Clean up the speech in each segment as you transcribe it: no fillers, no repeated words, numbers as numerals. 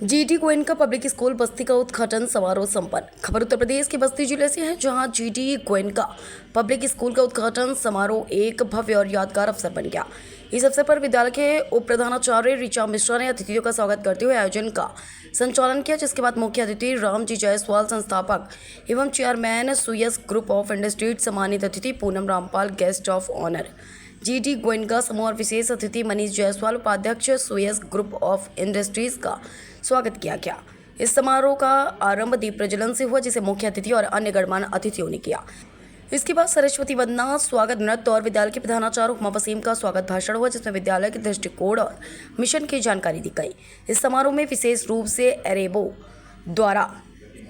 GT Goenka public school बस्ती का उद्घाटन समारोह संपन्न। खबर उत्तर प्रदेश के बस्ती जिले से है, जहां जीटी गोयनका पब्लिक स्कूल का उद्घाटन समारोह एक भव्य और यादगार अवसर बन गया। इस अवसर पर विद्यालय के उप प्रधानाचार्य ऋचा मिश्रा ने अतिथियों का स्वागत करते हुए आयोजन का संचालन किया, जिसके बाद मुख्य अतिथि रामजी जायसवाल, संस्थापक एवं chairman Suyas group of industries, सम्मानित अतिथि Poonam Rampal, guest of honour GT Goenka समूह और विशेष अतिथि मनीष जायसवाल, उपाध्यक्ष सुयस ग्रुप ऑफ इंडस्ट्रीज का स्वागत किया गया। इस समारोह का आरंभ दीप प्रज्वलन से हुआ, जिसे मुख्य अतिथि और अन्य गणमान्य अतिथियों ने किया। इसके बाद सरस्वती वंदना, स्वागत नृत्य और विद्यालय के प्रधानाचार्य हुमा वसीम का स्वागत भाषण हुआ, जिसमें विद्यालय के दृष्टिकोण और मिशन की जानकारी दी गई। इस समारोह में विशेष रूप से एरेबो द्वारा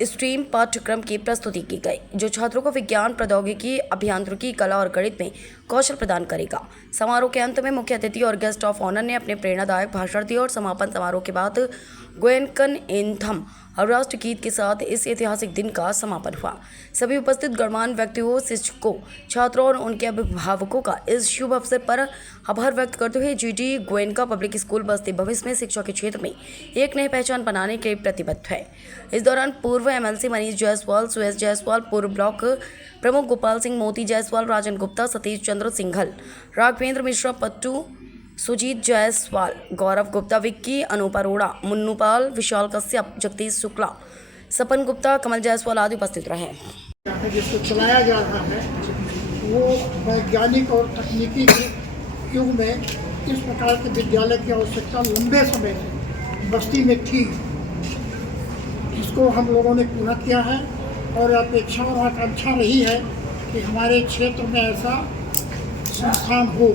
स्ट्रीम पाठ्यक्रम की प्रस्तुति की गई, जो छात्रों को विज्ञान, प्रौद्योगिकी, अभियांत्रिकी, कला और गणित में कौशल प्रदान करेगा। समारोह के अंत में मुख्य अतिथि और गेस्ट ऑफ ऑनर ने अपने प्रेरणादायक भाषण दिए और समापन समारोह के बाद गोयनकन एंथम और राष्ट्रगीत के साथ इस ऐतिहासिक दिन का समापन हुआ। सभी उपस्थित गणमान्य व्यक्तियों, शिक्षकों, छात्रों और उनके अभिभावकों का इस शुभ अवसर पर आभार व्यक्त करते हुए जीटी गोयनका पब्लिक स्कूल बस्ती भविष्य में शिक्षा के क्षेत्र में एक नई पहचान बनाने के लिए प्रतिबद्ध है। इस दौरान पूर्व एमएलसी मनीष जायसवाल, सुयस जायसवाल, पूर्व ब्लॉक प्रमुख गोपाल सिंह मोती जायसवाल, राजन गुप्ता, सतीश चंद्र सिंघल, राघवेंद्र मिश्रा, पट्टू, सुजीत जायसवाल, गौरव गुप्ता, विक्की, अनूप अरोड़ा, मुन्नूपाल, विशाल कश्यप, जगदीश शुक्ला, सपन गुप्ता, कमल जायसवाल आदि उपस्थित रहे। जिसको चलाया जा रहा है वो वैज्ञानिक और तकनीकी युग में इस प्रकार के विद्यालय की आवश्यकता लंबे समय से बस्ती में थी, जिसको हम लोगों ने पूरा किया है। और अपेक्षा और आकांक्षा रही है कि हमारे क्षेत्र में ऐसा संस्थान हो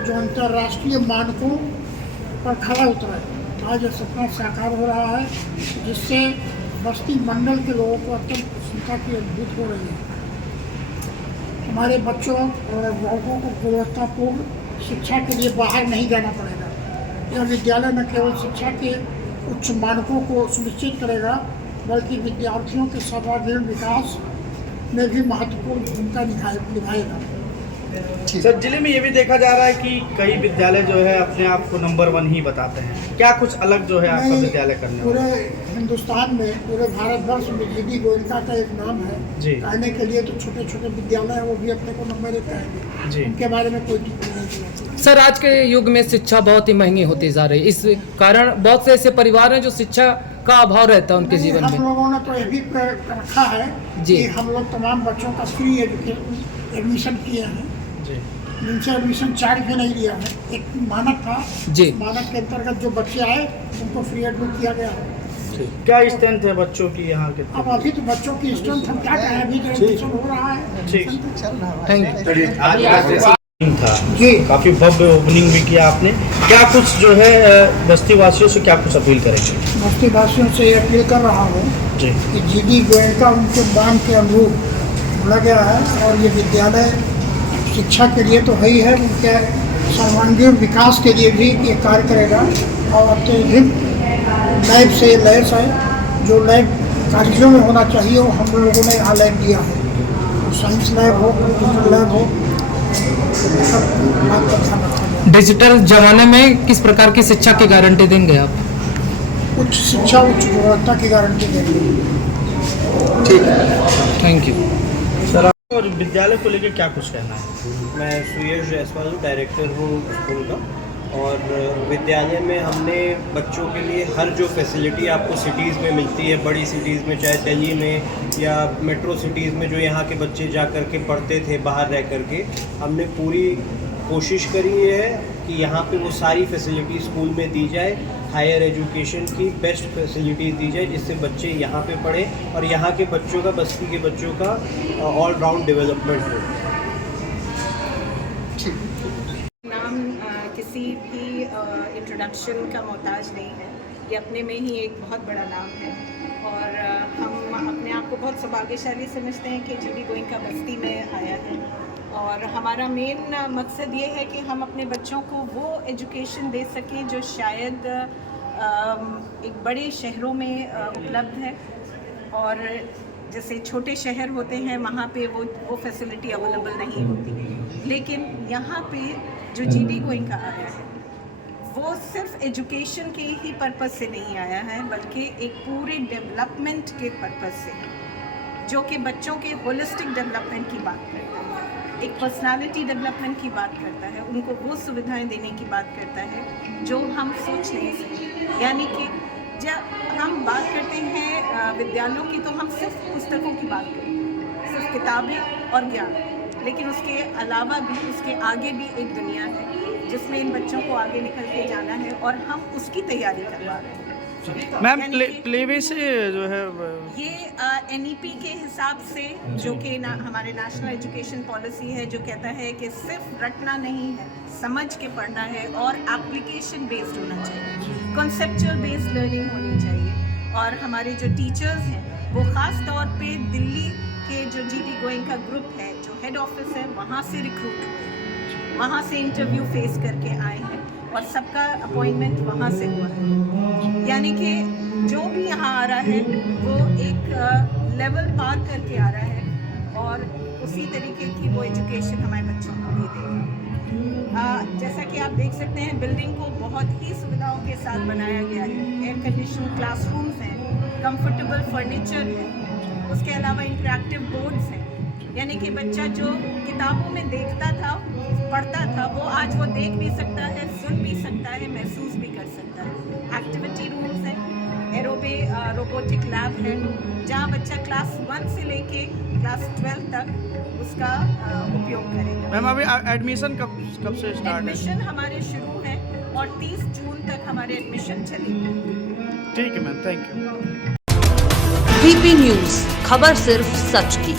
जो अंतर्राष्ट्रीय मानकों पर खरा उतरा है। आज यह सपना साकार हो रहा है, जिससे बस्ती मंडल के लोगों को अत्यंत प्रसन्नता की अनुभूति हो रही है। हमारे बच्चों और अभिभावकों को गुणवत्तापूर्ण शिक्षा के लिए बाहर नहीं जाना पड़ेगा। यह विद्यालय न केवल शिक्षा के उच्च मानकों को सुनिश्चित करेगा, बल्कि विद्यार्थियों के सर्वांगीण विकास में भी महत्वपूर्ण भूमिका निभाएगा। सर, जिले में ये भी देखा जा रहा है कि कई विद्यालय जो है अपने आप को नंबर 1 ही बताते हैं। क्या कुछ अलग जो है आपका विद्यालय करने पूरे हिंदुस्तान में, पूरे भारतवर्ष में जीटी गोयनका का एक नाम है जी। कहने के लिए तो छोटे छोटे विद्यालय हैं, वो भी अपने को नंबर 1 कहेंगे। उनके बारे में कोई टिप्पणी नहीं। सर, आज के युग में शिक्षा बहुत ही महंगी होती जा रही है। इस कारण बहुत से ऐसे परिवार हैं जो शिक्षा का अभाव रहता है उनके जीवन में। हम लोगों ने तो ये भी रखा है कि हम लोग तमाम बच्चों का फ्री एडमिशन किए हैं, जिनसे एडमिशन चार्ज भी नहीं लिया है। एक मानक था जी, मानक के अंतर्गत जो बच्चे आए उनको फ्री एडमिट किया गया है। क्या स्ट्रेंथ है बच्चों की यहाँ के? अब अभी तो बच्चों की स्ट्रेंथ हम क्या कहें, अभी तो एडमिशन हो रहा है। था जी, काफी भव्य ओपनिंग भी किया आपने। क्या कुछ जो है बस्ती वासियों से क्या कुछ अपील करेंगे? बस्ती वासियों से ये अपील कर रहा हूँ कि जीटी गोयनका उनके बांध के अनुरूप बोला गया है, और ये विद्यालय शिक्षा के लिए तो है ही है, उनके सर्वांगीण विकास के लिए भी ये कार्य करेगा। और अत्यधिक लैब से लैस है, जो लैब कॉलेजों में होना चाहिए वो हम लोगों ने यहाँ लैब दिया है। साइंस लैब हो, कंप्यूटर लैब हो, डिजिटल जमाने में किस प्रकार की शिक्षा की गारंटी देंगे आप? उच्च शिक्षा, उच्च गुणवत्ता की गारंटी देंगे। ठीक है, थैंक यू सर। और विद्यालय को लेकर क्या कुछ कहना है? मैं सुयस जायसवाल डायरेक्टर हूँ स्कूल का, और विद्यालय में हमने बच्चों के लिए हर जो फैसिलिटी आपको सिटीज़ में मिलती है, बड़ी सिटीज़ में, चाहे दिल्ली में या मेट्रो सिटीज़ में जो यहाँ के बच्चे जा कर के पढ़ते थे बाहर रह कर के, हमने पूरी कोशिश करी है कि यहाँ पे वो सारी फैसिलिटी स्कूल में दी जाए। हायर एजुकेशन की बेस्ट फैसिलिटीज़ दी जाए, जिससे बच्चे यहाँ पे पढ़ें और यहाँ के बच्चों का, बस्ती के बच्चों का ऑल राउंड डेवलपमेंट हो। नाम किसी भी इंट्रोडक्शन का मोहताज नहीं है, ये अपने में ही एक बहुत बड़ा नाम है। और हम अपने आप को बहुत सौभाग्यशाली समझते हैं कि जीटी गोयनका बस्ती में आया है। और हमारा मेन मकसद ये है कि हम अपने बच्चों को वो एजुकेशन दे सकें जो शायद एक बड़े शहरों में उपलब्ध है, और जैसे छोटे शहर होते हैं वहाँ पे वो फैसिलिटी अवेलेबल नहीं होती। लेकिन यहाँ पे जो जीटी गोयनका आया है वो सिर्फ एजुकेशन के ही पर्पस से नहीं आया है, बल्कि एक पूरे डेवलपमेंट के पर्पस से है, जो कि बच्चों के होलिस्टिक डेवलपमेंट की बात करता है, एक पर्सनालिटी डेवलपमेंट की बात करता है, उनको वो सुविधाएं देने की बात करता है जो हम सोच नहीं सकते। यानी कि जब हम बात करते हैं विद्यालयों की, तो हम सिर्फ पुस्तकों की बात करते हैं, सिर्फ किताबें और ज्ञान, लेकिन उसके अलावा भी, उसके आगे भी एक दुनिया है जिसमें इन बच्चों को आगे निकल के जाना है, और हम उसकी तैयारी करवा रहे हैं। मैम प्लेवे से जो है ये NEP के हिसाब से, जो कि हमारे नेशनल एजुकेशन पॉलिसी है, जो कहता है कि सिर्फ रटना नहीं है, समझ के पढ़ना है, और एप्लीकेशन बेस्ड होना चाहिए, कॉन्सेप्चुअल बेस्ड लर्निंग होनी चाहिए। और हमारे जो टीचर्स हैं वो ख़ास तौर पे दिल्ली के जो GT गोयनका ग्रुप है, जो हेड ऑफिस है, वहाँ से रिक्रूट हुए हैं, वहाँ से इंटरव्यू फेस करके आए हैं, और सबका अपॉइंटमेंट वहाँ से हुआ है। यानी कि जो भी यहाँ आ रहा है वो एक लेवल पार करके आ रहा है, और उसी तरीके की वो एजुकेशन हमारे बच्चों को भी देगा। जैसा कि आप देख सकते हैं, बिल्डिंग को बहुत ही सुविधाओं के साथ बनाया गया है, एयर कंडीशन क्लासरूम्स हैं, कंफर्टेबल फर्नीचर है, उसके अलावा इंटरैक्टिव बोर्ड्स हैं। यानी कि बच्चा जो किताबों में देखता था, पढ़ता था, वो आज वो देख भी सकता है, सुन भी सकता है, महसूस भी कर सकता है। एक्टिविटी रूम्स हैं, एरोबे रोबोटिक लैब है, जहाँ बच्चा क्लास 1 से लेके क्लास 12 तक उसका उपयोग करेगा। मैम अभी एडमिशन कब से स्टार्ट है? एडमिशन हमारे शुरू है, और 30 जून तक हमारे एडमिशन चलेंगे। ठीक है ma'am, thank you. VP news, खबर सिर्फ सच की।